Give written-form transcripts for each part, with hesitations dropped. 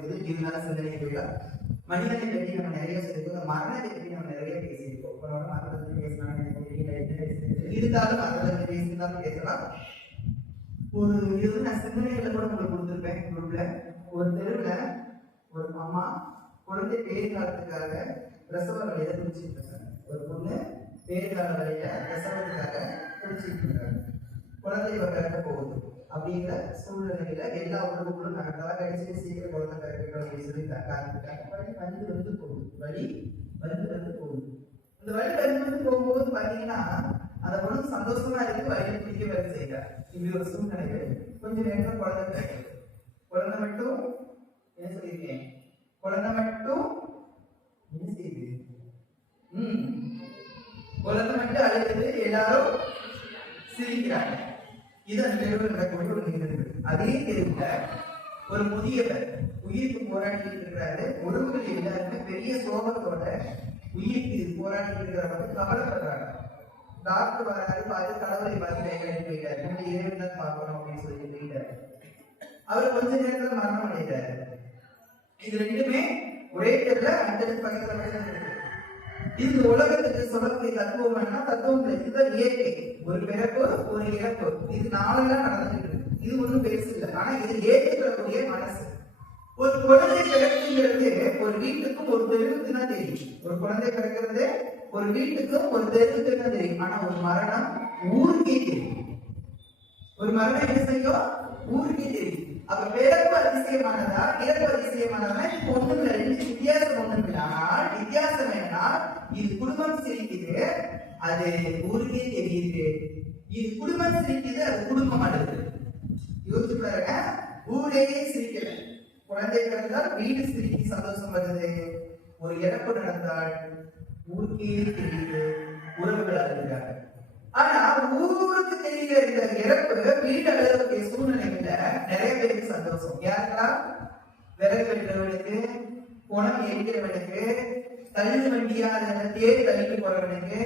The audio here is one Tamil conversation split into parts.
இருந்தாலும் சிந்தனை போயிடலாம். மனிதனை பற்றி நம்ம நிறைய சொல்லியிருக்கோம், மரணத்தை பற்றி நம்ம நிறைய பேசியிருக்கோம். மரணத்தை பற்றி பேசினாலும் இருந்தாலும் மரணத்தை பற்றி பேசினாலும் பேசலாம். ஒரு இது நான் சிந்தனைகளை கூட உங்களுக்கு கொடுத்துருப்பேன். குரூப்ல ஒரு தெருவுல ஒரு அம்மா குழந்தை பேர் காலத்துக்காக பிரசவ வழியில குடிச்சிட்டு இருக்காங்க. ஒரு பொண்ணு பேர் கால வழியில பிரசவத்துக்காக குடிச்சிட்டு இருக்காங்க. குழந்தை பிறக்க போகுது அப்படிங்கிற சூழ்நிலையில எல்லா உறவுகளும் நடந்தா கடிச்சு சீக்கிரம் குழந்தை பிறக்கணும் அப்படின்னு சொல்லி காத்துட்டாங்க. வழி வந்து போகுது, வழி வந்து போகுது. இந்த வழி வந்து போகும்போது பாத்தீங்கன்னா அந்த பொண்ணு சந்தோஷமா இருக்கு, வழியை பிடிக்க வேலை செய்யறாரு. இப்படி ஒரு சூழ்நிலை கொஞ்ச நேரம் குழந்தை பிறகு குழந்தை மட்டும் என்ன சொல்லியிருக்கேன், குழந்தை மட்டும் என்ன செய்யுது, குழந்தை மட்டும் அழுது, எல்லாரும் சிரிக்கிறாங்க. இது அந்த தெருவில் நடக்கக்கூடிய ஒரு நிகழ்வு. அதே தெருவுல ஒரு முதியவர் உயிருக்கு போராடிட்டு இருக்கிறாரு. உறவுகள் எல்லாருமே பெரிய சோகத்தோட உயிருக்கு போராடிட்டு இருக்கிற வந்து கவலைப்படுறாங்க. டாக்டர் வராரு, பார்த்து கடவுளை பார்த்து கைகழிட்டு போயிட்டாரு. நம்ம இறைவன் தான் பார்க்கணும் அப்படின்னு சொல்லிட்டு போயிட்டாரு. அவர் கொஞ்ச நேரத்துல மரணம் அடைகிறாரு. இது ரெண்டுமே ஒரே தெருல அடுத்தடுத்து பக்கத்துல இருக்கு. இது உலகத்துக்கு சொல்லக்கூடிய தத்துவம் என்ன? தத்துவம் இதுதான் இயற்கை. ஒரு பிறப்பு ஒரு இறப்பு, இது நாளெல்லாம் நடந்துட்டு இருக்கு. இது ஒண்ணும் பெருசு இல்லை. ஆனா இது ஏற்றுக்கக்கூடிய மனசு. ஒரு குழந்தை பிறக்குங்கிறது ஒரு வீட்டுக்கும் ஒரு தெருவுக்கு தான் தெரியும். ஒரு குழந்தை பிறக்கிறது ஒரு வீட்டுக்கும் ஒரு தெருவுக்கு தான் தெரியும். ஆனா ஒரு மரணம் ஊருக்கே தெரியும். ஒரு மரணம் என்ன செய்யும்? ஊருக்கே தெரியும். அப்ப பிறப்பு அதிசயமானதா இறப்பு அதிசயமானதா? இது ஒண்ணும் இல்லை, ரெண்டு வித்தியாசம் ஒண்ணும் இல்லை. ஆனால் வித்தியாசம் என்னன்னா, இது குடும்பம் சிரிக்குது, அது ஊருக்கே தெரியுது. இது குடும்பம் சிரிக்குது, அது குடும்பம் அழுது. யோசிச்சு பாருங்க, ஊரே சிரிக்கல. குழந்தை பிறந்தால் வீடு சிரிக்கி சந்தோஷம் வருது. ஒரு இறப்பு நடந்தால் ஊருக்கே தெரியுது, உறவுகள் அழுகிறாங்க. ஆனா ஊருக்கு தெரிகிற இந்த இறப்பு வீடு அழுகக்கூடிய சூழ்நிலைகள்ல நிறைய பேருக்கு சந்தோஷம். யாருக்கெல்லாம்? விறகு வெட்டுறவனுக்கு, குணம் எரிக்கிறவனுக்கு, தள்ளு வண்டியா தேடி தள்ளிட்டு போறவனுக்கு,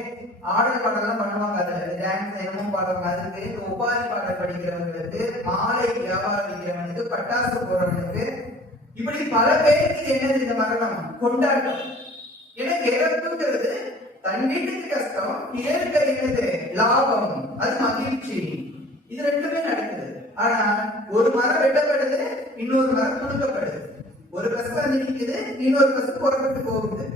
ஆடல் பாடலாம் பண்ணுவாங்க. அதுல டான்ஸ் என்னமும் பாடுறவங்க, அதுக்கு ஒப்பாரி பாடல் படிக்கிறவங்களுக்கு, மாலை வியாபாரிக்கிறவனுக்கு, பட்டாசு போறவனுக்கு, இப்படி பல பேருக்கு என்னது இந்த மரணம்? கொண்டாட்டம். ஏன்னா இறப்புங்கிறது தன் வீட்டுக்கு கஷ்டம், பிறருக்கு என்னது லாபம், அது மகிழ்ச்சி. இது ரெண்டுமே நடக்குது. ஆனா ஒரு மரம் வெட்டப்படுது, இன்னொரு மரம் கொடுக்கப்படுது. ஒரு பஸ் வந்து நிக்குது, இன்னொரு பஸ் புறப்பட்டு போகுது.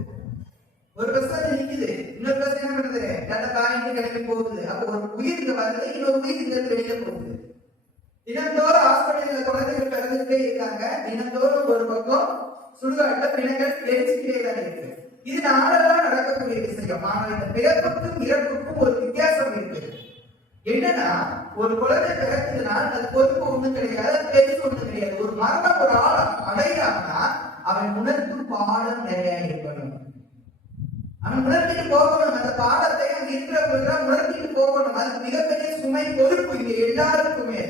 ஒரு பஸ் வந்து நிக்குது, இன்னொரு பஸ் என்ன பண்ணுது, நல்ல காய்ந்து கிளம்பி போகுது. அப்போ ஒரு உயிர் இங்க வருது, இன்னொரு உயிர் இங்க வெளியில போகுது. தினந்தோறும் ஹாஸ்பிட்டல்ல குழந்தைகள் பிறந்துட்டே இருக்காங்க. தினந்தோறும் ஒரு பக்கம் சுடுகாட்ட பிணங்கள் எரிச்சுக்கிட்டே தான் இருக்கு. இது நாளெல்லாம் நடக்கக்கூடிய விஷயம். ஆனால் இந்த பிறப்புக்கும் இறப்புக்கும் ஒரு வித்தியாசம் இருக்கு. என்னன்னா, ஒரு குழந்தை பிறக்குதுனால் அது பொறுப்பு ஒண்ணும் கிடையாது, பெருசு ஒண்ணும் கிடையாது. ஒரு மரணம் ஒரு ஆள் அடைகிறான்னா அவன் உணர்த்தும் பாடம் நிறைய இருக்கணும். அவன் உணர்த்திட்டு போகணும். அந்த பாடத்தை அங்க இருக்கிறவங்க உணர்த்திட்டு போகணும். அது மிகப்பெரிய சுமை, பொறுப்பு இங்க எல்லாருக்குமே.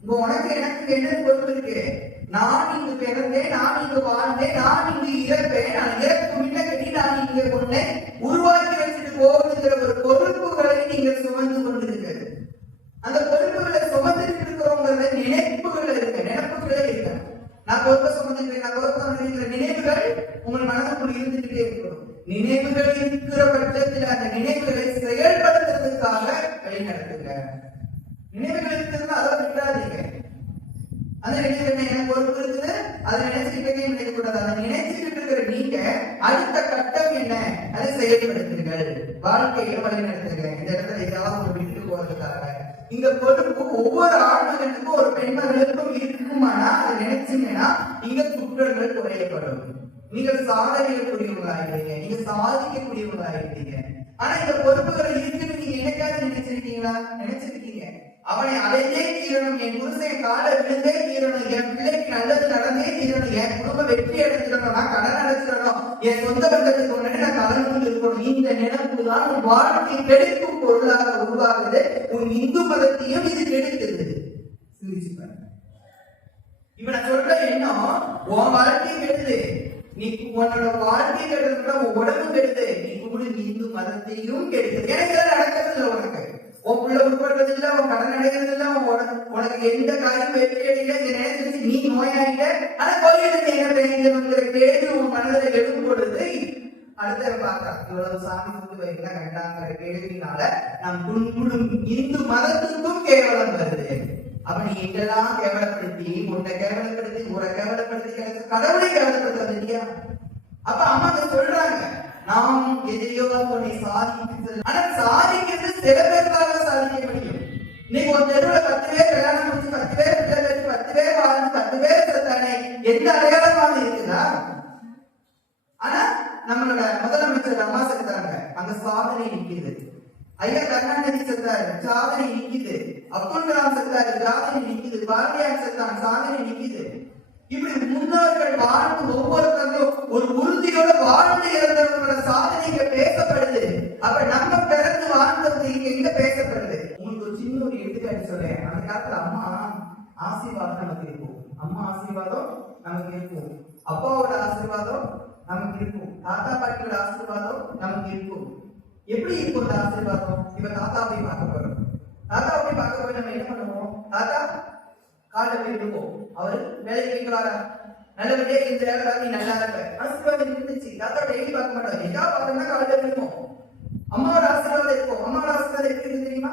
இங்க உனக்கு எனக்கு என்ன பொறுப்பு இருக்கு? நான் இங்கு பிறந்தேன், நான் இங்கு வாழ்ந்தேன், நான் இங்கு இறப்பேன், நான் இறப்பு கட்டி நான் இங்க கொண்டே உருவாக்கி வச்சுட்டு போகுதுங்கிற ஒரு பொறுப்புகளை நீங்கள் சுமந்து கொண்டிருக்கிறது. அந்த பொறுப்புகளை சுமந்துட்டு இருக்கிறவங்க நினைப்புகள் இருக்கு, நினைப்புகளே இருக்கு. நான் பொறுப்பை சுமந்துக்கிறேன், நான் பொறுப்பை சுமந்துக்கிற நினைவுகள் உங்கள் மனதுக்குள் இருந்துகிட்டே இருக்கணும். நினைவுகள் இருக்கிற பட்சத்தில் அந்த நினைவுகளை செயல்படுத்துறதுக்காக வழி நடத்துங்க. நினைவுகள் இருக்கிறது அதை விட்டாதீங்க. அந்த நினைவு எனக்கு பொறுப்பு இருக்குது, அதை நினைச்சுக்கிட்டே நினைக்கக்கூடாது. அதை நினைச்சுக்கிட்டு இருக்கிற நீங்க அடுத்த கட்டம் என்ன, அதை செயல்படுத்துங்கள், வாழ்க்கையை வழி நடத்துங்க. இந்த இடத்துல ஏதாவது ஒரு விட்டு போறதுக்காக இந்த பொறுப்பு ஒவ்வொரு ஆண்மகனுக்கும் ஒரு பெண்மகளுக்கும் இருக்குமானா அதை நினைச்சீங்கன்னா இங்க குற்றங்கள் குறையப்படும். நீங்கள் சாதனையக்கூடியவங்களாயிருக்கீங்க, நீங்க சாதிக்கக்கூடியவங்களாயிருக்கீங்க. ஆனா இந்த பொறுப்புகள் இருக்குன்னு நீங்க என்னைக்காவது நினைச்சிருக்கீங்களா? நினைச்சிருக்கீங்க. அவனை அடைந்தே தீரணும், என் புருஷன் கால விழுந்தே தீரணும், என் பிள்ளைக்கு நல்லது நடந்தே தீரணும், என் குடும்ப வெற்றி அடைஞ்சிடணும், நான் கடன் அடைச்சிடணும், என் சொந்த பந்தத்துக்கு முன்னாடி நான் தலைமுறை இருக்கணும். இந்த நினைப்பு தான் உன் வாழ்க்கை கெடுக்கும் பொருளாக உருவாகுது. உன் இந்து மதத்தையும் இது கெடுக்குது. சிந்திச்சு பாருங்க. இப்ப நான் சொல்ற எண்ணம் உன் வாழ்க்கை கெடுது. நீ உன்னோட வாழ்க்கை கெடுதுன்னா உன் உடம்பு கெடுது. நீ கூட இந்து மதத்தையும் கெடுக்குது. எனக்கு நடக்கிறது இல்லை. உனக்கு உன் பிள்ளை உட்படுறது இல்லை, உன் கடன் அடைகிறது இல்லை, உனக்கு எந்த காரியம் வெற்றி அடையில நினைச்சு நீ நோயாயிட்ட. ஆனா கோயிலுக்கு என்ன பெய்யுங்கிற கேள்வி உன் மனதில் எழும் பொழுது அடுத்த பார்த்தா இவ்வளவு சாமி சுத்து வைக்கலாம் கண்டாங்கிற கேள்வினால நம் கும்பிடும் இந்து மதத்துக்கும் கேவலம் வருது. அப்ப நீ எங்கெல்லாம் கேவலப்படுத்தி உன்னை கேவலப்படுத்தி ஊரை கேவலப்படுத்தி கடவுளை கேவலப்படுத்த இல்லையா? அப்ப அம்மா சொல்றாங்க நாம் எதையோ உன்னை சாதிக்க, ஆனா சாதிக்கிறது சில பேருக்காக சாதிக்க முடியும். இன்னைக்கு ஒரு தெருவுல 10 பேர் கல்யாணம் முடிச்சு 10 பேர் பிள்ளை வச்சு 10 பேர் வாழ்ந்து 10 பேர் செத்தானே எந்த அடையாளமாக இருக்குதா? ஆனா நம்மளோட முதலமைச்சர் அம்மா செத்தாங்க, அங்க சாதனை நிக்குது. ஐயா கருணாநிதி செத்தாரு, சாதனை நிக்குது. அப்துல் கலாம் செத்தாரு, சாதனை நிக்குது. பாரதியார் செத்தாங்க, சாதனை நிக்குது. இப்படி முன்னோர்கள் வாழ்ந்து ஒவ்வொருத்தரும் ஒரு உறுதியோட வாழ்ந்து இறந்தவர்களோட சாதனைகள் பேசப்படுது. அப்ப நம்ம பிறந்து வாழ்ந்தது எங்க பேசப்படுது? உங்களுக்கு ஒரு சின்ன ஒரு எடுத்துக்காட்டு சொல்றேன். அந்த காலத்துல அம்மா ஆசீர்வாதம் நமக்கு இருக்கும், அம்மா ஆசீர்வாதம் நமக்கு இருக்கும், அப்பாவோட ஆசீர்வாதம் நமக்கு இருக்கும், தாத்தா பாட்டியோட ஆசீர்வாதம் நமக்கு இருக்கும். எப்படி இருக்கும் அந்த ஆசீர்வாதம்? இப்ப தாத்தாவை பார்க்க போறோம். தாத்தாவை பார்க்க போய் நம்ம என்ன பண்ணுவோம்? தாத்தா காலை போய் விடுவோம். அவரு வேலைக்கு போயிட்டு வர நல்லபடியா இந்த வேலை நீ நல்லா இருப்ப, ஆசீர்வாதம் இருந்துச்சு. தாத்தா டெய்லி பார்க்க மாட்டோம், எதா பார்த்தோம்னா காலையில விடுவோம். அம்மாவோட ஆசீர்வாதம் இருக்கும். அம்மாவோட ஆசீர்வாதம் எப்படி தெரியுமா?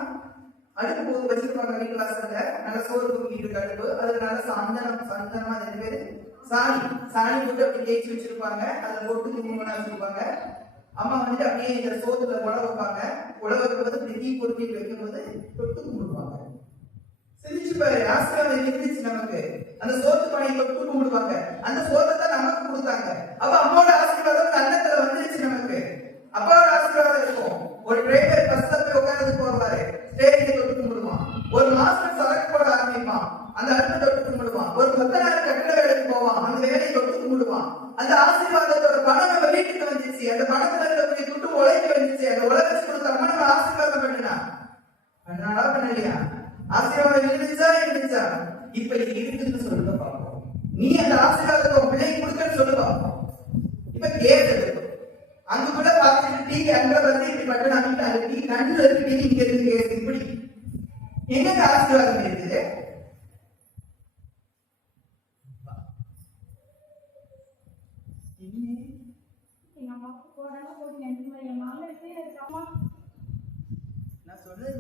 அடுப்பு போது வச்சிருப்பாங்க வீட்டு வாசல்ல, நல்ல சோறு தூக்கிட்டு அடுப்பு, அதுல நல்ல சந்தனமா 2 பேரு சாணி போட்டு அப்படி தேய்ச்சி வச்சிருப்பாங்க. அதுல போட்டு குங்குமம் வச்சிருப்பாங்க. அம்மா வந்துட்டு அப்படியே இந்த சோத்துல உழ வைப்பாங்க. உழ வைக்கும்போது இப்படி தீ பொறுக்கிட்டு வைக்கும்போது தொட்டு கும்பிடுவாங்க. சிரிச்சு பாரு, ஆசீர்வாதம் இருந்துச்சு நமக்கு. அந்த சோத்து பணியை தொட்டு கும்பிடுவாங்க. அந்த சோத்தை தான் நமக்கு கொடுத்தாங்க. அப்ப அம்மாவோட ஆசீர்வாதம் கண்ணத்துல வந்துருச்சு நமக்கு. அப்பாவோட ஆசீர்வாதம் இருக்கும். ஒரு டிரைவர் பஸ்ல போய் உட்கார்ந்து போவாரு, ஸ்டேஜ்ல தொட்டு கும்பிடுவான். ஒரு மாஸ்டர் சரக்கு போட ஆரம்பிப்பான், அந்த அடுத்த தொட்டு கும்பிடுவான். ஒரு 10 நாள் கட்டிட வேலைக்கு போவான், அந்த வேலையை தொட்டு கும்பிடுவான். அந்த ஆசீர்வாதத்தோட பணம் நம்ம வீட்டுக்கு வந்துச்சு. அந்த பணத்துல இருக்கக்கூடிய துட்டு உழைக்க வந்துச்சு. அந்த உழைச்சி கொடுத்த அம்மா நம்ம ஆசீர்வாதம் பண்ணினா பண்ணலையா? ஆசீர்வாதம் இருந்துச்சா? இப்ப இது இருக்குன்னு சொல்லுங்க பாப்போம். நீ அந்த ஆசீர்வாதத்தை பிள்ளைக்கு கொடுக்கன்னு சொல்லு பாப்போம். இப்ப கேஸ் அங்க கூட பார்த்துட்டு டீ அங்க வந்து இப்படி பட்டன் அமைக்கிட்டாங்க. டீ கண்ணுல இருக்கு, டீ இங்க இருக்கு, கேஸ் இப்படி எங்க ஆசீர்வாதம் இருக்குது? நான் சொன்னது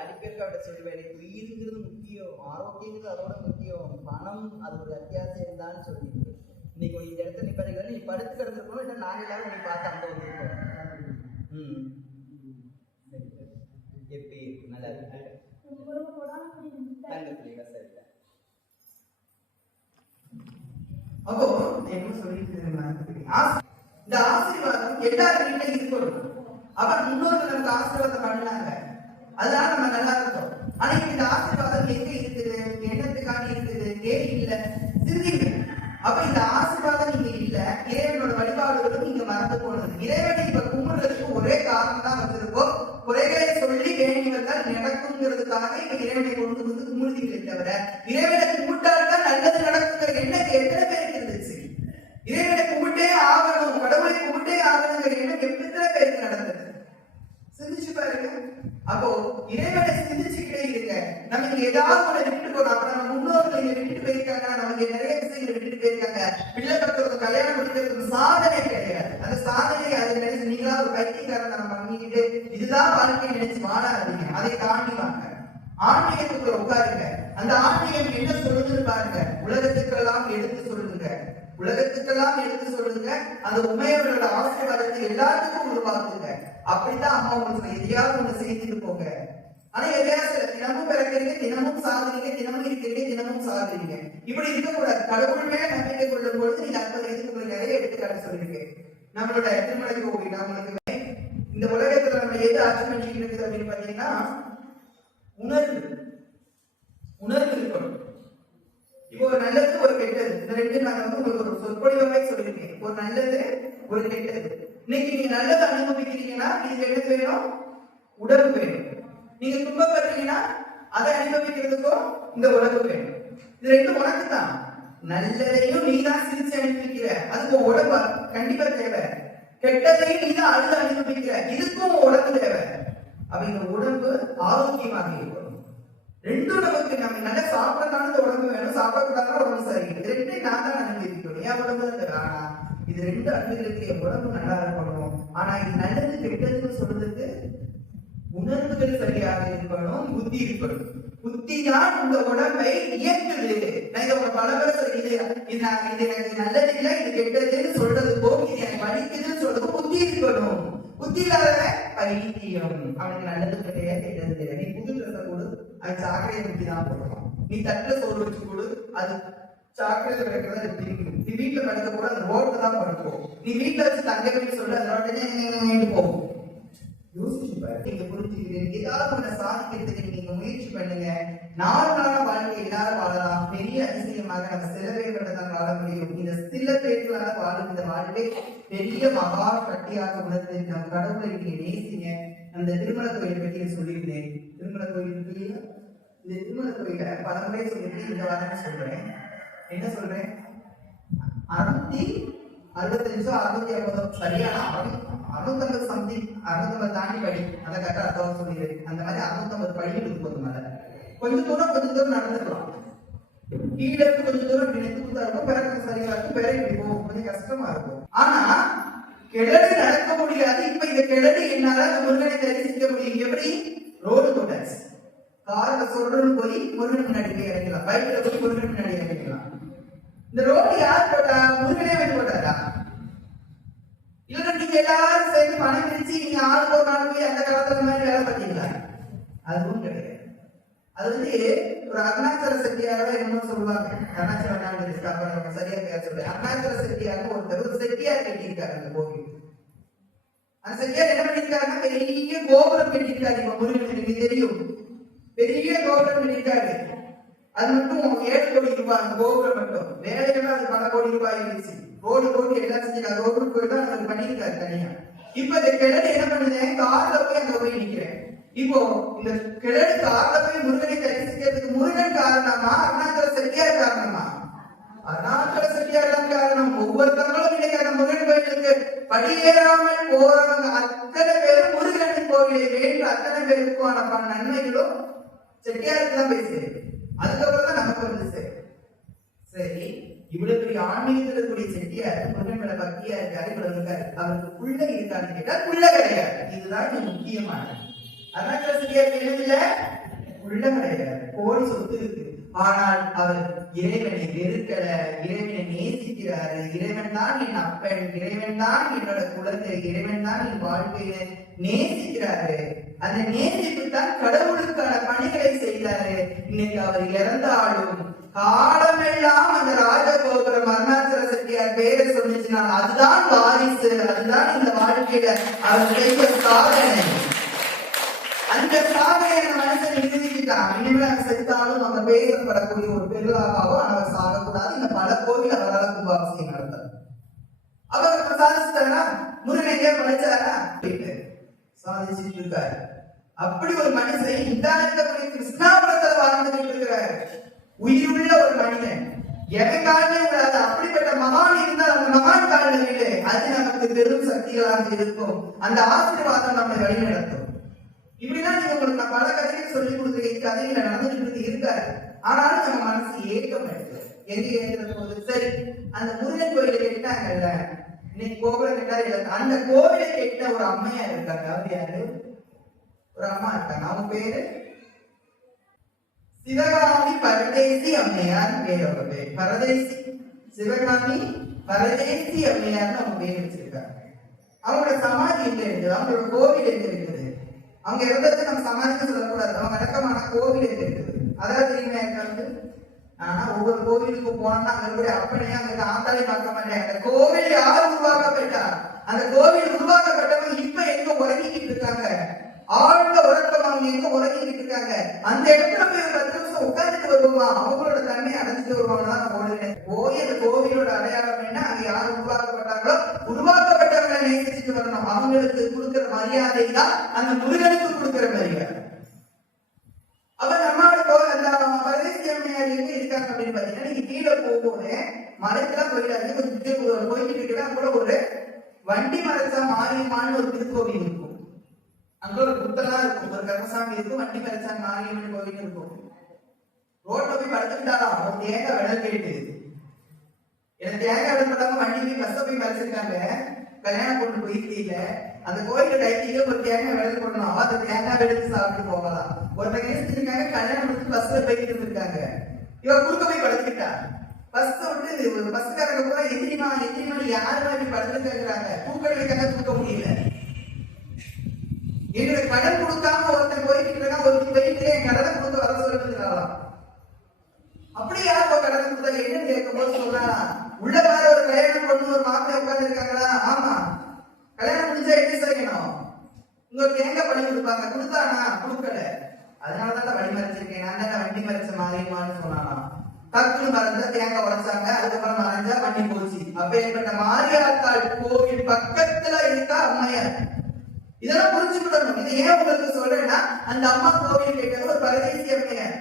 அடிப்பேற்காவிட சொல்லுவேன், உயிருங்கிறது முக்கியம், ஆரோக்கியங்கிறது அதோட முக்கியம், பணம் அது ஒரு அத்தியாவசியம் இருந்தான்னு சொல்லிட்டு இன்னைக்கு இந்த இடத்துல நிப்பாட்டிக்கிறேன். நீ படுத்து கிடந்திருக்கணும், இல்லை நாங்கள் எல்லாரும் உன்னை பார்த்து அங்க வந்துருக்கோம். எப்படி நல்லா இருக்கு அப்போ என்ன சொல்லிட்டு இந்த ஆசீர்வாதம் எல்லாரும் வீட்டுல இருக்கணும். அப்ப முன்னோர்கள் நமக்கு ஆசீர்வாதம் பண்ணாங்க, அதனால நம்ம நல்லா இருக்கோம். ஆனா இந்த ஆசீர்வாதம் எங்க இருக்குது, எண்ணத்துக்காக இருக்குது, ஏன் இல்ல சிந்திங்க. அப்ப இந்த ஆசீர்வாதம் நீங்க இல்ல, இறைவனோட வழிபாடுகளும் நீங்க மறந்து போனது. இறைவனை இப்ப கும்பிடுறதுக்கு ஒரே காரணம் தான் வச்சிருக்கோம், குறைகளை சொல்லி வேண்டியவர்கள் நடக்குங்கிறதுக்காக இப்ப இறைவனை கொண்டு வந்து கும்பிடுதீங்களே தவிர இறைவனை கும்பிட்டால்தான் நல்லது நடக்குங்கிற எண்ணம் எத்தனை பேருக்கு இருந்துச்சு? இறைவனை கும்பிட்டே ஆகணும், கடவுளை கும்பிட்டே ஆகணுங்கிற எண்ணம் எத்தனை பேருக்கு நடந்தது? சிந்திச்சு பாருங்க. அப்போ இறைவனை சிந்திச்சுக்கிட்டே இருங்க. நமக்கு ஏதாவது ஒண்ணு விட்டுட்டு போறோம். அப்ப நம்ம முன்னோர்கள் இங்க விட்டுட்டு போயிருக்காங்க, நமக்கு நிறைய விஷயங்களை விட்டுட்டு போயிருக்காங்க. பிள்ளை பக்கத்துக்கு கல்யாணம் முடிக்கிறதுக்கு சாதனை கிடையாது. அந்த சாதனை அதை நினைச்சு நீங்களா ஒரு பைத்தியக்காரன் நம்ம பண்ணிக்கிட்டு இதுதான் வாழ்க்கை நினைச்சு வாழாதீங்க. அதை தாண்டி வாங்க, ஆன்மீகத்துக்குள்ள உட்காருங்க. அந்த ஆன்மீகம் என்ன சொல்லுதுன்னு பாருங்க. உலகத்துக்கெல்லாம் எடுத்து சொல்லுங்க, உலகத்துக்கெல்லாம் எடுத்து சொல்லுங்க. அந்த உண்மையோட ஆசீர்வாதத்தை எல்லாத்துக்கும் உருவாக்குங்க. அப்படித்தான் அம்மா உங்களுக்கு எதையாவது ஒண்ணு செய்துட்டு போங்க. ஆனா எதையாவது தினமும் பிறக்கிறீங்க, தினமும் சாகுறீங்க, தினமும் இருக்கிறீங்க, தினமும் சாகுறீங்க. இப்படி இருக்கக்கூடாது. கடவுள் மேல நம்பிக்கை கொள்ளும் பொழுது நீங்க 50 இதுக்கு நிறைய எடுத்துக்காட்டு சொல்லிருக்கு. நம்மளோட திருமலை கோவில் நம்மளுக்கு இந்த உலகத்துல நம்ம எது ஆட்சி பண்ணிட்டு இருக்குது அப்படின்னு பாத்தீங்கன்னா உணர்வு இருக்கணும். இப்போ ஒரு நல்லது ஒரு கெட்டது, இந்த ரெண்டு நான் உங்களுக்கு ஒரு சொற்பொழிவாவே சொல்லியிருக்கேன். ஒரு நல்லது ஒரு கெட்டது. இன்னைக்கு நீங்க நல்லதை அனுபவிக்கிறீங்கன்னா இதுக்கு என்ன வேணும்? உடம்பு வேணும். நீங்க துன்பப்படுறீங்கன்னா அதை அனுபவிக்கிறதுக்கும் இந்த உடம்பு வேணும். இது ரெண்டும் உனக்கு தான். நல்லதையும் நீ தான் சிரிச்சு அனுபவிக்கிற, அதுக்கு உடம்பு கண்டிப்பா தேவை. கெட்டதையும் நீ தான் அழுது அனுபவிக்கிற, இதுக்கும் உடம்பு தேவை. அப்ப இந்த உடம்பு ஆரோக்கியமாக இருக்கணும். ரெண்டும் நமக்கு, நம்ம நல்லா சாப்பிடறதுனால இந்த உடம்பு வேணும், சாப்பிடக்கூடாதுனா உடம்பு சரியில்லை. ரெண்டையும் நான் தான் அனுபவிக்கணும். என் உடம்பு தான் தேவை. ஆனா இது ரெண்டு அனுபவிக்கிறதுக்கு என் உடம்பு நல்லா இருக்கணும். ஆனா இது நல்லது கெட்டதுன்னு சொல்றதுக்கு உணர்வுகள் சரியாக இருக்கணும், புத்தி இருக்கணும். புத்தி தான் இந்த உடம்பை இயக்குது. நான் இதை பல பேர் இது எனக்கு நல்லது இல்லை, இது கெட்டதுன்னு சொல்றதுக்கும் இது எனக்கு வலிக்குதுன்னு சொல்றதுக்கும் புத்தி இருக்கணும். புத்தி இல்லாத பைத்தியம். அவனுக்கு நல்லது கிடையாது, கெட்டது தெரியாது. நீ புது ட்ரெஸ்ஸை கொடு, அது சாக்கடையை ஊற்றி தான் போடணும். நீ தட்டுல சோறு வச்சு கொடு, அது சாக்கடையில கிடக்கிறதா பிரிக்கும். நீ வீட்டுல படுக்க கூட அது ரோட்ல தான் படுக்கும். நீ வீட்டுல வச்சு தங்க வீட்டு சொல்லு, அது ரோட்டே போகும். யோசிச்சு பாரு, நீங்க புரிஞ்சுக்கிறீங்க. ஏதாவது ஒண்ணு சாதிக்கிறதுக்கு நீங்க முயற்சி பண்ணுங்க. நார்மலான வாழ்க்கை எல்லாரும் வாழலாம். பெரிய அதிசயமாக நம்ம சில பேர் மட்டும்தான் வாழ முடியும். இந்த சில பேர்களால வாழும் இந்த வாழ்க்கை பெரிய மகா சக்தியாக உணர்ந்து நம்ம கடவுளை நீங்க நேசிங்க. அந்த திருமண கோயிலை பற்றி சொல்லியிருந்தேன். திருமண கோயில் இந்த திருமண கோயில பல முறை சொல்லிட்டு இந்த வாரம் சொல்றேன். என்ன சொல்றேன்? 665 650 சரியான 650 சம்திங் 650 தாண்டி படி. அதை கரெக்டா அர்த்தம் சொல்லிடுறேன். அந்த மாதிரி 650 படிகள் இருக்கும். கொஞ்சம் தூரம் நடந்துக்கலாம். கீழே இருந்து கொஞ்சம் தூரம் நினைத்து இருக்கும். பிறகு சரியா இருக்கும், பிறகு இப்படி போகும். கொஞ்சம் கஷ்டமா இருக்கும். ஆனா கிழடு நடக்க முடியாது. இப்ப இந்த கிழடு என்னால முருகனை தரிசிக்க முடியும். எப்படி? ரோடு போட்டாச்சு. கார்ல சொல்றன்னு போய் முருகன் முன்னாடி போய் இறங்கலாம். பைக்ல போய் முருகன் முன்னாடி இறங்கிக்கலாம். இந்த ரோடு யார் போட்டா? முருகனே வந்து போட்டாரா? இல்ல நீங்க எல்லாரும் சேர்ந்து பணம் பிரிச்சு நீங்க ஆளுக்கு ஒரு நாள் போய் அந்த காலத்துல மாதிரி வேலை பார்த்தீங்களா? அதுவும் கிடையாது. அது ஒரு அருணாச்சல செட்டியார என்னமோ சொல்லுவாங்க. அருணாச்சல சரியா பேர் சொல்றேன். அருணாச்சல செட்டியார் ஒருத்தர் ஒரு செட்டியார் கட்டியிருக்காரு அந்த கோவில். அந்த செட்டியார் என்ன பண்ணிருக்காருன்னா பெரிய கோபுரம் கட்டியிருக்காரு. இப்ப முருகனுக்கு தெரியும், பெரிய கோபுரம் கட்டியிருக்காரு. அது மட்டும் 7 கோடி ரூபாய். அந்த கோபுரம் மட்டும் வேலையெல்லாம் அது பல கோடி ரூபாய் இருந்துச்சு. ரோடு போட்டு எல்லாம் செஞ்சுருக்காரு. ரோடு போயிட்டு அது பண்ணிருக்காரு தனியா. இப்ப இந்த கிழடு என்ன பண்ணுது? கார்ல போய் அங்க போய் நிக்கிறேன். இப்போ இந்த கிழடு கார்ல போய் முருகனை தரிசிக்கிறதுக்கு முருகன் காரணமா, அருணாச்சல செட்டியார் காரணமா? அருணாச்சல செட்டியார் தான் காரணம். ஒவ்வொருத்தவங்களும் நினைக்கிற முருகன் கோயிலுக்கு படியேறாமல் போறவங்க அத்தனை பேரும் முருகன் கோவிலை வேண்டு அத்தனை பேருக்கான நன்மைகளும் செட்டியாருக்கு தான் பேசுறேன். அதுக்கப்புறம் தான் நமக்கு வந்து சரி. இவ்வளவு பெரிய ஆன்மீகத்தில் இருக்கக்கூடிய செட்டியார் முருகன் மேல பக்தியா இருக்காரு, இவ்வளவு இருக்காரு. அவருக்கு புள்ள இருக்கான்னு கேட்டா புள்ள கிடையாது. இதுதான் முக்கியமானது. அருணாச்சல செட்டியாருக்கு என்னதில்ல? புள்ள கிடையாது. கோடி சொத்து இருக்கு. ஆனால் அவர் இறைவனை வெறுக்கல, இறைவனை நேசிக்கிறாரு. இறைவன் தான் என் அப்பன், இறைவன் தான் என்னோட குழந்தை, இறைவன் தான் என் வாழ்க்கையில நேசிக்கிறாரு. அந்த நேசிப்பு தான் கடவுளுக்கான பணிகளை செய்தாரு. இன்னைக்கு அவர் இறந்தாலும் காலமெல்லாம் அந்த ராஜகோபுரம் அருணாச்சல செட்டியார் பேரை சொன்னிச்சுன்னா அதுதான் வாரிசு, அதுதான் இந்த வாழ்க்கையில அவர் செய்த சாதனை. அந்த சாதனை அந்த மனுஷன் நிரூபிச்சுட்டான். இனிமேல் அவர் செத்தாலும் நம்ம பேசப்படக்கூடிய ஒரு பெருளாவோ அவர் சாகக்கூடாது. இந்த பல கோவில் அவரால் கும்பாபிஷேகம் நடந்தார். அவர் சாதிச்சுட்டாரா? முருகன் எங்கே படைச்சாரா? சாதிச்சுட்டு இருக்காரு. அப்படி ஒரு மனுஷன் இந்த கிருஷ்ணாபுரத்தில் வாழ்ந்துட்டு இருக்கிறாரு. உயிருள்ள ஒரு மனிதன். எனக்காக அப்படிப்பட்ட மகான் இருந்தால் அந்த மகான் காலையிலே அது நமக்கு பெரும் சக்திகளாக இருக்கும். அந்த ஆசீர்வாதம் நம்மை வழிநடத்தும். இப்படிதான் நீங்க உங்களுக்கு நான் பல கதைகளை சொல்லிக் கொடுத்துருக்கேன். கதைகளை நடந்துட்டு இருக்காரு. ஆனாலும் நம்ம மனசு ஏக்கம் எடுத்து எங்க ஏற்கிறது போது சரி. அந்த முருகன் கோயிலை கேட்டாங்கல்ல, இன்னைக்கு கோவிலை கேட்டாரு. அந்த கோவிலை கேட்ட ஒரு அம்மையார் இருக்காங்க. அவர் யாரு? ஒரு அம்மா இருக்காங்க. அவங்க பேரு சிவகாமி பரதேசி அம்மையார் பேர். அவங்க பேர் பரதேசி சிவகாமி பரதேசி அம்மையார்னு அவங்க பேர் வச்சிருக்காங்க. அவங்களோட சமாதி எங்க இருக்குது? அவங்களோட கோவில் எங்க இருக்குது? அவங்க இறந்தது நம்ம சமாதின்னு சொல்லக்கூடாது. அவங்க அடக்கமான கோவில் எங்க இருக்குது? அதாவது தெரியுமா எனக்கு? ஆனா ஒவ்வொரு கோவிலுக்கு போனோம்னா அங்க கூட அப்பனையா அங்க ஆத்தாலே பார்க்க மாட்டேன். அந்த கோவில் யார் உருவாக்கப்பட்டா? அந்த கோவில் உருவாக்கப்பட்டவங்க இப்ப எங்க உறங்கிக்கிட்டு இருக்காங்க? ஆழ்ந்த உறக்கம் அவங்க எங்க உறங்கிக்கிட்டு இருக்காங்க? அந்த இடத்துல போய் ஒரு 10 நிமிஷம் உட்கார்ந்துட்டு வருவோமா? அவங்களோட தன்மையை அடைஞ்சிட்டு வருவாங்கதான் நான் ஓடுறேன். போய் அந்த கோவிலோட அடையாளம் என்ன? அங்க யார் உருவாக்கப்பட்டாங்களோ உருவாக்கப்பட்டவங்களை நேசிச்சுட்டு வரணும். அவங்களுக்கு கொடுக்கிற மரியாதை தான் அந்த முருகனுக்கு கொடுக்கிற மரியாதை. அவ நம்ம மலைக்கெல்லாம் போயிட்டாரு. போயிட்டு இருக்கிற கூட ஒரு வண்டி மரச்சா மாரியம்மான்னு ஒரு திருக்கோவில் இருக்கும். அங்க ஒரு புத்தெல்லாம் இருக்கும், ஒரு கருமசாமி இருக்கும், வண்டி மரச்சா மாரியம்மன் கோவில் இருக்கும். ரோட்ல போய் படுத்துக்கிட்டாலாம் ஒரு தேங்காய் விடல் கேட்டு. எனக்கு தேங்காய் விடல் பண்ணாம வண்டி போய் பஸ்ஸ போய் மறைச்சிருக்காங்க. கல்யாணம் பொண்ணு போயிட்டு இல்ல அந்த கோயில டைட்டில ஒரு தேங்காய் விடல் பண்ணணும். அவ அந்த தேங்காய் விடல் சாப்பிட்டு போகலாம். ஒருத்தங்க இருக்காங்க கல்யாணம் முடிச்சு பஸ்ல போயிட்டு இருக்காங்க. இவ குறுக்க போய் படுத்துக்கிட்டா. பஸ் விட்டு ஒரு பஸ்காரங்க கூட எதிரிமா யாருமா இப்படி படுத்துருக்காங்க. தூக்கடிக்காக தூக்க முடியல. எங்களுக்கு கடன் கொடுக்காம ஒருத்தன் போயிட்டு இருக்கான். ஒருத்தர் போயிட்டு என் கடனை கொடுத்து வர சொல்லிருக்கிறாராம். அப்படி யார் கடனை கொடுத்தா என்னன்னு கேட்கும்போது சொல்றானா, உள்ள வேற ஒரு கல்யாணம் பொண்ணு ஒரு மாப்பிள்ளை உட்கார்ந்து இருக்காங்களா? ஆமா. கல்யாணம் முடிஞ்சா என்ன செய்யணும்? உங்க தேங்காய் பண்ணி கொடுப்பாங்க. கொடுத்தானா? கொடுக்கல. அதனாலதான் வழி மறைச்சிருக்கேன். நான் தான் வண்டி மறைச்ச மாறியமான்னு சொன்னானா. டக்குன்னு மறைஞ்சா தேங்காய் உடைச்சாங்க. அதுக்கப்புறம் மறைஞ்சா வண்டி போச்சு. அப்ப ஏற்பட்ட மாரியாத்தாள் கோவில் பக்கத்துல இருக்கா அம்மையார். இதெல்லாம் புரிஞ்சுக்கிடணும். இது ஏன் உங்களுக்கு சொல்றேன்னா, அந்த அம்மா கோவில் கேட்டது ஒரு பரதேசி அம்மையார்.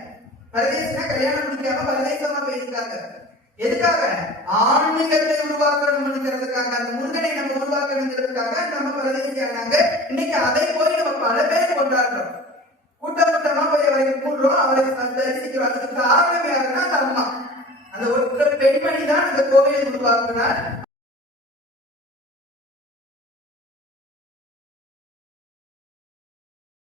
பரதேசினா கல்யாணம் முடிக்காம பரதேசமா போயிருக்காங்க. எதுக்காக? ஆன்மீகத்தை உருவாக்கணும்ங்கிறதுக்காக, அந்த முருகனை நம்ம உருவாக்கணுங்கிறதுக்காக நம்ம பரதேசியானாங்க. இன்னைக்கு அதை போய் நம்ம பல பேர் கொண்டாடுறோம். கூட்டமா போய் அவரை கூடுறோம், அவரை தரிசிக்கிறோம். அதுக்கு காரணம் யாருன்னா அந்த அம்மா. அந்த ஒரு பெண்மணி தான் அந்த கோவிலை உருவாக்குனார்.